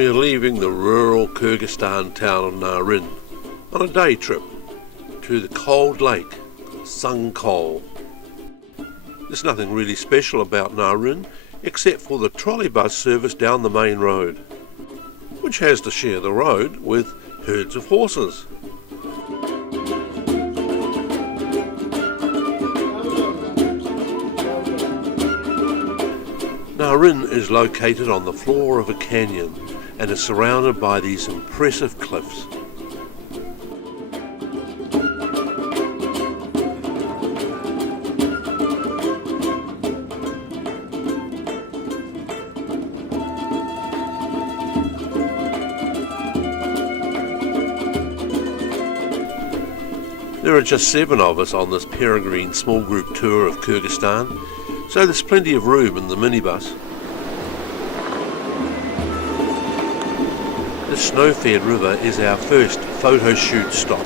We're leaving the rural Kyrgyzstan town of Narin on a day trip to the cold lake, Sungkol. There's nothing really special about Narin except for the trolley bus service down the main road, which has to share the road with herds of horses. Narin is located on the floor of a canyon and is surrounded by these impressive cliffs. There are just 7 of us on this peregrine small group tour of Kyrgyzstan, so there's plenty of room in the minibus. The snow-fed river is our first photo shoot stop.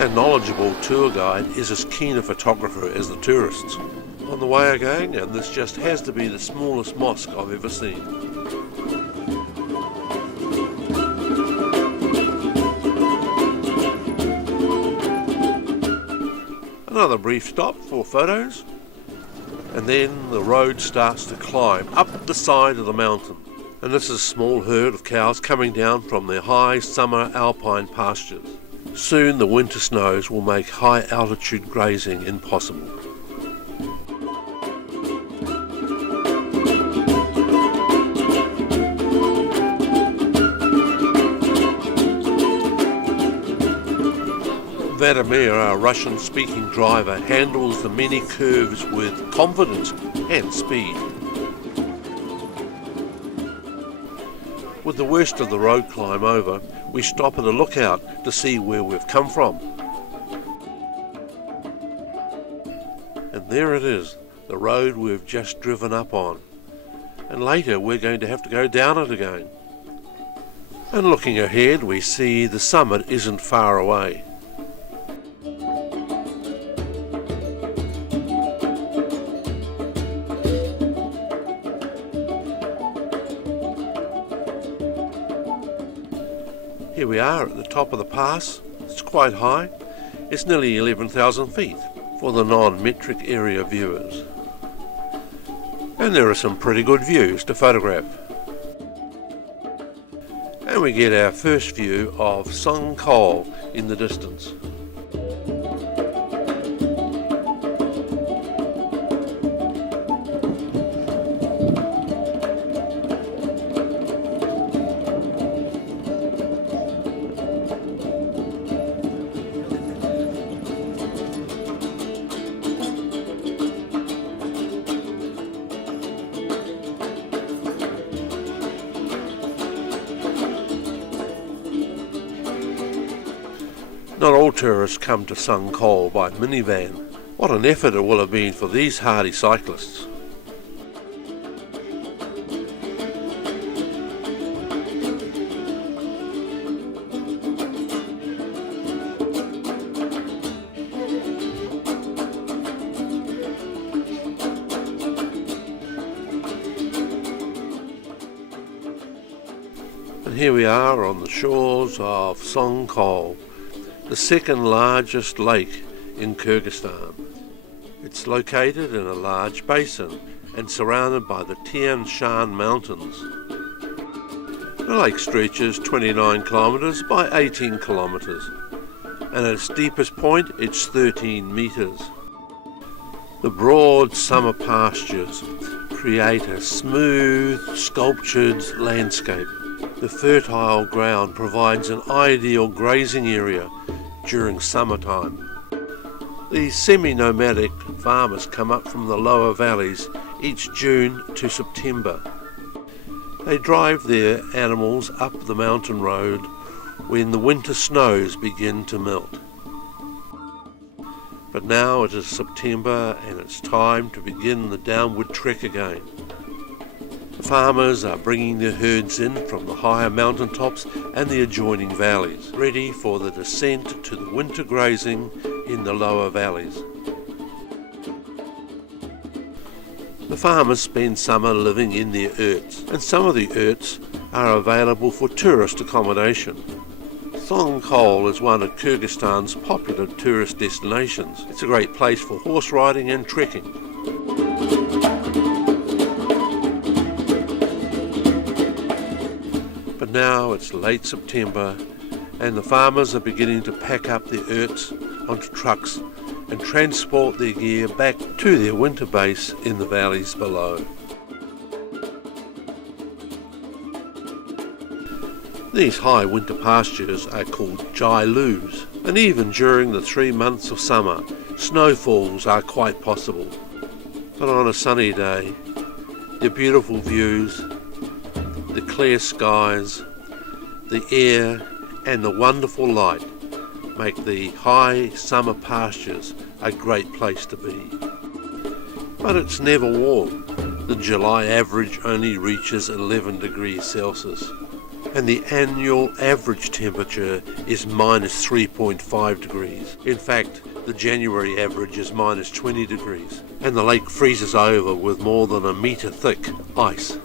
Our knowledgeable tour guide is as keen a photographer as the tourists. On the way again, and this just has to be the smallest mosque I've ever seen. Another brief stop for photos, and then the road starts to climb up the side of the mountain. And this is a small herd of cows coming down from their high summer alpine pastures. Soon the winter snows will make high altitude grazing impossible. Vladimir, our Russian-speaking driver, handles the many curves with confidence and speed. With the worst of the road climb over, we stop at a lookout to see where we've come from. And there it is, the road we've just driven up on. And later we're going to have to go down it again. And looking ahead, we see the summit isn't far away. Here we are at the top of the pass. It's quite high. It's nearly 11,000 feet for the non-metric area viewers. And there are some pretty good views to photograph. And we get our first view of Sungkol in the distance. Not all tourists come to Sungkol by minivan. What an effort it will have been for these hardy cyclists. And here we are on the shores of Sungkol, the second largest lake in Kyrgyzstan. It's located in a large basin and surrounded by the Tian Shan Mountains. The lake stretches 29 kilometres by 18 kilometres, and at its deepest point it's 13 metres. The broad summer pastures create a smooth, sculptured landscape. The fertile ground provides an ideal grazing area during summertime. These semi-nomadic farmers come up from the lower valleys each June to September. They drive their animals up the mountain road when the winter snows begin to melt. But now it is September and it's time to begin the downward trek again. The farmers are bringing their herds in from the higher mountaintops and the adjoining valleys, ready for the descent to the winter grazing in the lower valleys. The farmers spend summer living in their yurts, and some of the yurts are available for tourist accommodation. Thongkol is one of Kyrgyzstan's popular tourist destinations. It's a great place for horse riding and trekking. But now it's late September and the farmers are beginning to pack up their yurts onto trucks and transport their gear back to their winter base in the valleys below. These high winter pastures are called jailus, and even during the 3 months of summer, snowfalls are quite possible. But on a sunny day, the beautiful views, the clear skies, the air and the wonderful light make the high summer pastures a great place to be. But it's never warm. The July average only reaches 11 degrees Celsius, and the annual average temperature is minus 3.5 degrees. In fact, the January average is minus 20 degrees, and the lake freezes over with more than a metre thick ice.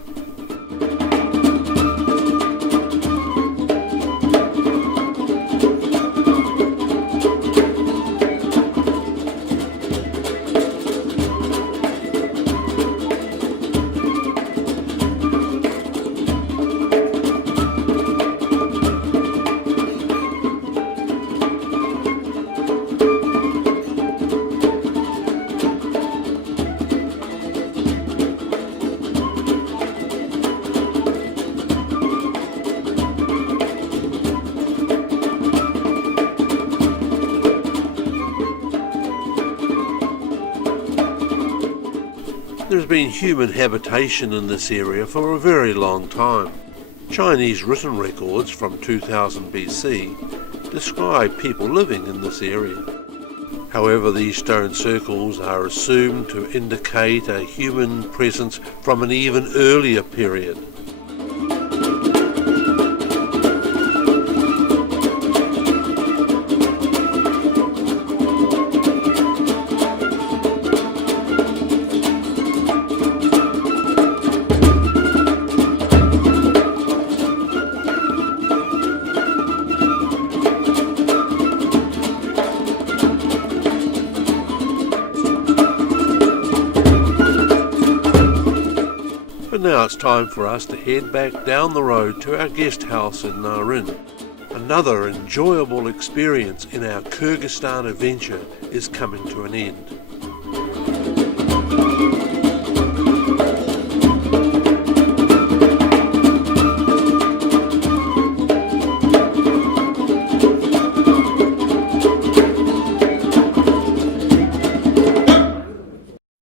There's been human habitation in this area for a very long time. Chinese written records from 2000 BC describe people living in this area. However, these stone circles are assumed to indicate a human presence from an even earlier period. But now it's time for us to head back down the road to our guest house in Narin. Another enjoyable experience in our Kyrgyzstan adventure is coming to an end.